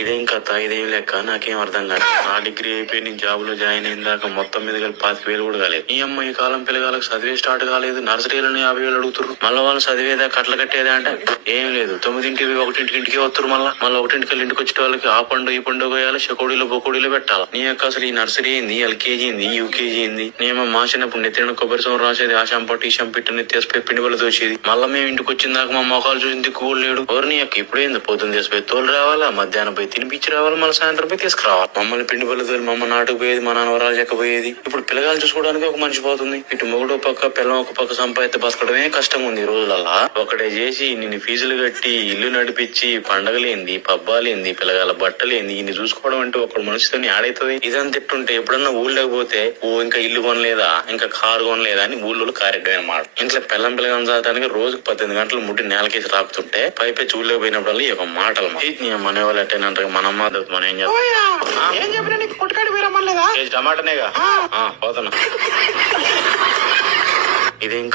ఇదేం కథ, ఇదేం లెక్క నాకేం అర్థం కాదు. నా డిగ్రీ అయిపోయి నేను జాబ్ లో జాయిన్ అయిన దాకా మొత్తం మీద కలిపి 25,000 కూడా కాలేదు. ఈ అమ్మ ఈ కాలం పిల్లగాలకు చదివే స్టార్ట్ కాలేదు, నర్సరీలను 50,000 అడుగుతారు. మళ్ళీ వాళ్ళు చదివేదా కట్ల కట్టేదా అంటే ఏం లేదు. 9ంటికి 1ంటికి వస్తారు. మళ్ళీ 1ంటికి ఇంటికి వచ్చే వాళ్ళకి ఆ పండు ఈ పండు పోయాలి, చెకోడీలో బొకోడీలో పెట్టాలి. నీ యొక్క అసలు ఈ నర్సరీ ఏంది, ఎల్కేజీ ఏంది, యూకేజీ ఏంది. నేను మా చిన్నప్పుడు నెత్తిన కొబ్బరి సోన రాసేది, ఆ షంపట్టు ఈ షంపిట్టు నెత్తేసిపోయి పిండి వల్ల తోచేది. మళ్ళీ మేము ఇంటికి వచ్చిన దాకా మా మొఖాలు చూసింది కూల్ లేడు. ఎవరిని యొక్క ఇప్పుడేంది, పొద్దున్న తీసిపోయి తోలు రావాలా, మధ్యాహ్నం పోయి తినిపించి రావాలి, మళ్ళీ సాయంత్రం పోయి తీసుకురావాలి. మమ్మల్ని పిండి పళ్ళు తోలి మమ్మ నాటుకు పోయేది, మా నాన్నవరాలు చెక్కపోయేది. ఇప్పుడు పిల్లగాలు చూసుకోవడానికి ఒక మనిషి పోతుంది. ఇటు మొగుడు పక్క పిల్లం ఒక పక్క సంపాదిత బతకడమే కష్టంగా ఉంది ఈ రోజులల్లా. ఒకటే చేసి నిన్ను ఫీజులు కట్టి ఇల్లు నడిపించి పండగలేంది, పబ్బాలేంది, పిల్లగాల బట్టలేంది, ఇన్ని చూసుకోవడం అంటే ఒకడు మనిషితో ఆడైతుంది. ఇదంతా తిట్టుంటే ఎప్పుడన్నా ఊళ్ళోకి పోతే ఓ ఇంకా ఇల్లు కొనలేదా, ఇంకా కారు కొనలేదా అని ఊళ్ళో కారెడ్డమైన మాట. ఇంట్లో పిల్లం చదవడానికి రోజుకు 18 గంటలు ముట్టి నేలకేసి రాకుతుంటే పైపెచ్చి ఊళ్ళోకి పోయినప్పుడు ఒక మాటలు మన వాళ్ళు అట్టేనంటారు. మనమ్మ మనం ఏం చేస్తాం, ఏం చెప్పినా నీకు కొట్టుకాడి పోయి రమ్మలేదా? టమాటానేగా పోతున్నా. ఇదేం